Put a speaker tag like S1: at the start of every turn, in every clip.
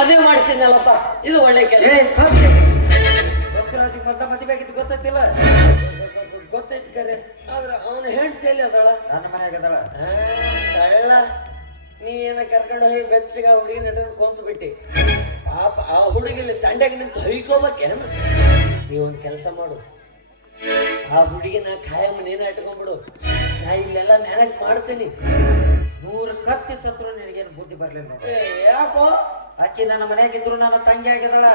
S1: ಮದುವೆ ಮಾಡಿಸಿದ್ನಲ್ಲಪ್ಪ. ಇದು ಒಳ್ಳೆ ಕೆಲಸ.
S2: ಬಸವರಾಜಿಗೆ ಮೊದಲ ಮದುವೆ ಆಗಿದ್ದು ಗೊತ್ತೈತಿಲ್ಲ?
S1: ಗೊತ್ತೈತಿ ಕರೆ. ಆದ್ರೆ ಅವನ ಹೆಂಡತಿಯಲ್ಲಿ ಅದಳ?
S2: ನನ್ನ ಮನೆಯಾಗ ಅದಾಳ.
S1: ಕಳ್ಳ ನೀ ಏನ ಕರ್ಕೊಂಡು ಹೋಗಿ ಬೆಚ್ಚಗ ಹುಡುಗಿ ನಟನ ಕೊಂತು ಬಿಟ್ಟಿ. ಪಾಪ ಆ ಹುಡುಗಿಲಿ ತಂಡಾಗ ನಿಂತು ಹೊಯ್ಕೋಬೇಕೇನು ನೀ ಒಂದ್ ಕೆಲಸ ಮಾಡು. ಆ ಹುಡುಗಿನ ಖಾಯಂ ನೀನ ಇಟ್ಕೊಂಡ್ಬಿಡು. ನಾ ಇಲ್ಲೆಲ್ಲ ಮ್ಯಾನೇಜ್ ಮಾಡ್ತೀನಿ.
S2: ನೂರು ಕತ್ತಿ ಸತ್ರು ನಿನಗೇನು ಬುದ್ಧಿ ಬರ್ಲಿಲ್ಲ ನೋಡು.
S1: ಯಾಕೋ?
S2: ಆಕಿ ನನ್ನ ಮನೆಯಾಗಿದ್ರು ನನ್ನ ತಂಗಿ ಆಗಿದಳ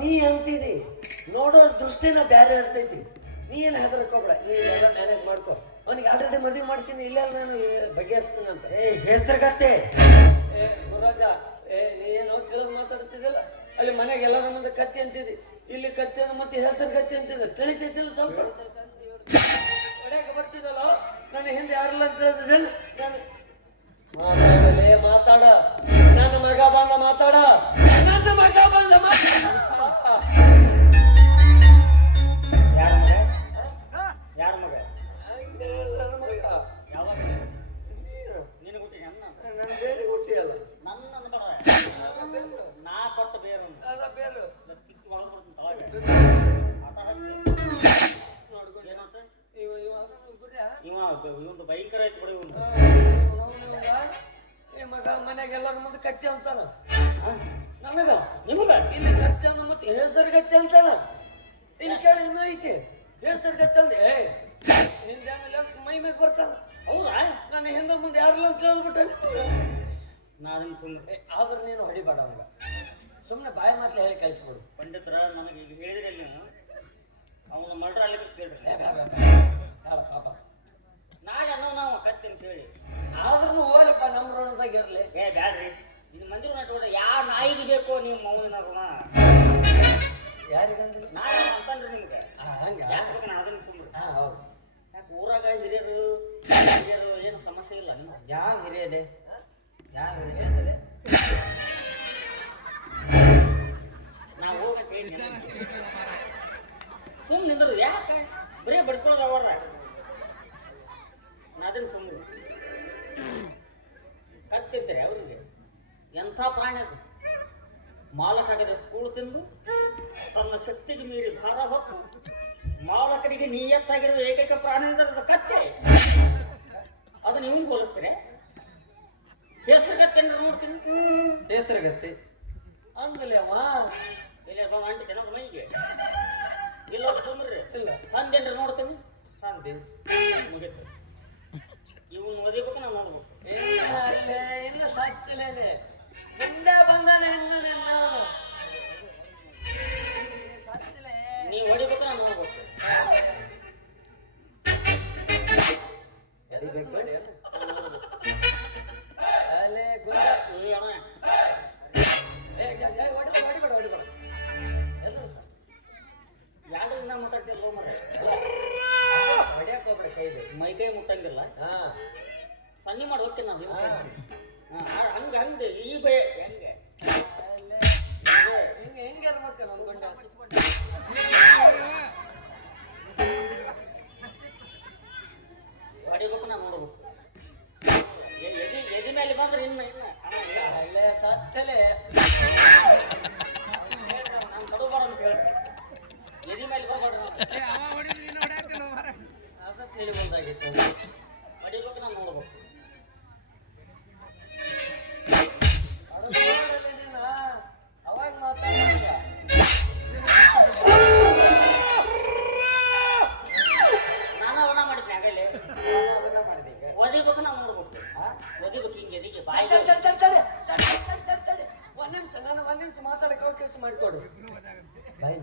S1: ನೀ ಅಂತಿದಿ ನೋಡೋ ದೃಷ್ಟಿನ ಬೇರೆ ಇರ್ತೈತಿ. ನೀ ಏನು ಹೆದರ್ಕೋಬೇಡ ನೀ ಎಲ್ಲ ಮ್ಯಾನೇಜ್ ಮಾಡ್ಕೋ. ಅವ್ನಿಗೆ ಆಲ್ರೆಡಿ ಮದುವೆ ಮಾಡಿಸಿನಿ ಇಲ್ಲ ನಾನು ಬಗೆಹರಿಸ್ತೀನಿ ಅಂತ.
S2: ಏ ಹೆಸರುಗತ್ತೆ.
S1: ಏ ಗುರುರಾಜ ಏ ನೀನೇನೋ ತಿಳಿದು ಮಾತಾಡ್ತಿದ್ದಿಲ್ಲ ಅಲ್ಲಿ ಮನೆಗೆ ಎಲ್ಲರ ಮುಂದೆ ಕತ್ತಿ ಅಂತಿದ್ದಿ. ಇಲ್ಲಿ ಕತ್ತಿ ಅಂದ್ರೆ ಮತ್ತೆ ಹೆಸರು ಕತ್ತಿ ಅಂತಿದ್ದ. ತಿಳಿತೈತಿಲ್ಲ ಸ್ವಲ್ಪ? ಹೊಡ್ಯಾಕ ಬರ್ತಿದ್ದಲ್ಲ ನನ್ನ ಹಿಂದೆ ಯಾರಿಲ್ಲ ಅಂತ ಹೇಳಿದ್ರೆ ನಾನು ಮಾತಾಡಲೇ ಮಾತಾಡ. ಬಂದ ಮಾತಾಡ. ನನ್ನ ಮಗ ಬಂದ ಮಾತಾಡ.
S3: ಯಾರ ಮಗ? ಯಾರ ಮಗ?
S1: ನನ್ನ ಮಗ
S3: ಯಾವಾಗ
S1: ನೀನು
S3: ನಿನಗೆ ಹುಟ್ಟಿ ನನ್ನ
S1: ನನ್ನ ಬೇರೆ ಹುಟ್ಟಿಯಲ್ಲ.
S3: ನನ್ನ ಅನ್ಬೇಡ ನಾ ಕೊಟ್ಟ ಬೇರೆ.
S1: ಅಲ್ಲ ಬೇರು.
S3: ಕಿತ್ತು ಒಳಗೆ ಬರ್ತೀನಿ ತಳಗೆ. ಏನಂತ?
S1: ಇವ ಇವ
S3: ಇವ ಭಯಂಕರ ಐತೆ ಬಿಡು ಇವನು
S1: ಮಗ ಮನ್ಯಾಗ ಎಲ್ಲರ ಮುಂದೆ ಕತ್ತೆ ಅಂತಾನ? ನನಗ
S3: ನಿಮಗ?
S1: ಇಲ್ಲಿ ಕತ್ತೆ ಅಂದ ಮತ್ತೆ ಹೆಸರು ಕತ್ತೆ ಅಂತಾನ? ಇಲ್ಲಿ ಕೇಳಿ ಇನ್ನೂ ಐತಿ. ಹೆಸರು ಕತ್ತೆ ಅಂದ ಏ ಹಿಂದೆ ಆಮೇಲೆ ಮೈ ಮೇಲೆ ಬರ್ತಾನ?
S3: ಹೌದಾ?
S1: ನನ್ನ ಹಿಂದೆ ಮುಂದೆ ಯಾರಿಲ್ಲ ಅಂತ ಹೇಳ್ಬಿಟ್ಟೆ?
S3: ನಾ ಅದನ್ನ ಸುಮ್ಮನೆ
S1: ಆದ್ರೆ ನೀನು ಹೊಡಿಬೇಡ ಅವಂಗ ಸುಮ್ಮನೆ ಬಾಯಿ ಮಾತ್ಲೆ ಹೇಳಿ ಕಳಿಸ್ಬಿಡು.
S3: ಪಂಡಿತರ ನನಗೆ ಈಗ ಹೇಳಿದ್ರೆ ನೀವು ಅವನ ಮರ್ಡ್ರ್ ಅಲ್ಲಿ ಕೇಳ್ರಿ.
S1: ಬ್ಯಾ. ಬೇಡ ಪಾಪ.
S3: ನಾಳೆ ಅನ್ನೋ ನಾವು ಕತ್ತಿ ಅಂತ ಹೇಳಿ.
S1: ಆದ್ರೂ ನಮ್ಮ ಋಣದಾಗ ಇರ್ಲಿ
S3: ಏ ಬ್ಯಾಡ್ರಿ. ಇದು ಮಂದಿರ ನಟ ಯಾವ ನಾಯಿಗೆ ಬೇಕೋ ನಿಮ್ಮ ಮೌನ ಋಣ?
S1: ಯಾರಿಗಂದ್ರೆ?
S3: ನಾಯಿ ಅಂತಂದ್ರೆ ನಿಮ್ಗೆ.
S1: ಹಂಗೆ
S3: ಯಾಕೆ ಬೇಕು ನಾನು ಅದನ್ನ ಸುಮ್ಮನೆ
S1: ಹಾ ಹೌದು.
S3: ಯಾಕೆ ಊರಾಗ ಹಿರಿಯರು ಹಿರಿಯರು ಏನು ಸಮಸ್ಯೆ ಇಲ್ಲ ನೀವು
S2: ಯಾವ ಹಿರಿಯದೆ ಯಾವ
S1: ಹಿರಿಯದೆ?
S3: ನಾವು ಹೇಳಿ ಸುಮ್ಮನೆ ನಿಂದ್ರು? ಯಾಕೆ? ಬರೀ ಬಡಿಸ್ಕೊಳ್ಳೋದು ಅವರ. ಅದನ್ನ ಸುಮ್ಮನೆ ಕತ್ತಿರ್ತಾರೆ ಅವರಿಗೆ ಎಂಥ ಪ್ರಾಣಿ ಅದು? ಮಾಲಕಾಗದಷ್ಟು ಕೂಳು ತಿಂದು ತನ್ನ ಶಕ್ತಿಗೆ ಮೀರಿ ಭಾರ ಹೊತ್ತು ಮಾಲಕರಿಗೆ ನಿಯತ್ತಾಗಿರುವ ಏಕೈಕ ಪ್ರಾಣಿ ಅಂದ್ರೆ ಅದು ಕತ್ತೆ ಅದು ನೀವು ಹೋಲಿಸ್ತೀರಿ? ಹೆಸರು ಕತ್ತೆ ಅಂದ್ರೆ ನೋಡ್ತೀನಿ.
S2: ಹೆಸರುಗತ್ತೆ.
S1: ಅಂದ್ಲೆ ಅವ?
S3: ಇಲ್ಲಿ ಬಂದು ಅಂಟಿಕೆ ನಮ್ಮ ಮೈಗೆ? ಇಲ್ಲ ಸುಮ್ರಿ
S1: ಇಲ್ಲ.
S3: ಹಂದೇನ್ರಿ ನೋಡ್ತೀನಿ.
S2: ಅಂದಿ
S3: ಮುಗಿತು. ಇವನ್ ಓದಿಬೇಕು ನಾನು ನೋಡ್ಬೇಕು.
S1: ಇನ್ನು ಸತ್ತಲೇನೆ ಮುಂದೆ ಬಂದಾನೆ ಹೆಂಗು ನಿನ್ನ ಸತ್ತಲೆ
S3: ನೀ ಹೊಡಿಬೇಕ ನಾನು
S1: ಹೋಗ್ಬೇಕು ಅಲ್ಲೇ? ಗುಂಡ
S3: ಸುರಿಯಣ
S1: ಏ ಜಾಸ್ತಿ ಹೊಡಿ ಹೊಡಿ ಬೇಡ ಹೊಡಿ ಎಲ್ಲರೂ ಯಾರು
S3: ಇನ್ನ ಮಾತಾಡ್ತಿರ್ಲೋ ಮತ್ತೆ
S1: ಹೊಡಿಯಕ್ಕೆ ಹೋಗ್ಬೇಡ ಕೈಲಿ.
S3: ಮೈ ಕೈ ಮುಟ್ಟಂಗಿಲ್ಲ.
S1: ಹಾ.
S3: ಸನ್ನಿ ಮಾಡಿ ಹೋಗ್ತೀನಿ ನಾನು. ಹಂಗ ಹಂಗ ಈ ಬೇ ಹೆಂಗೆ?
S1: ಹೆಂಗೆ ಹಿಂಗೆ ಒಂದು ಗುಂಡ
S3: ಹೊಡಿಬೇಕು ನಾ ನೋಡ್ಬೇಕು ಎದಿ ಎದಿ ಮೇಲೆ ಬಂದ್ರೆ ಇನ್ನ ಇನ್ನ.
S1: ಅಲ್ಲೇ ಸತ್ತಲೆ. ನಿಮಿಷ ಮಾತಾಡಕ್ಕೆ ಅವಕಾಶ ಮಾಡಿಕೊಡು. ಬಾಯ್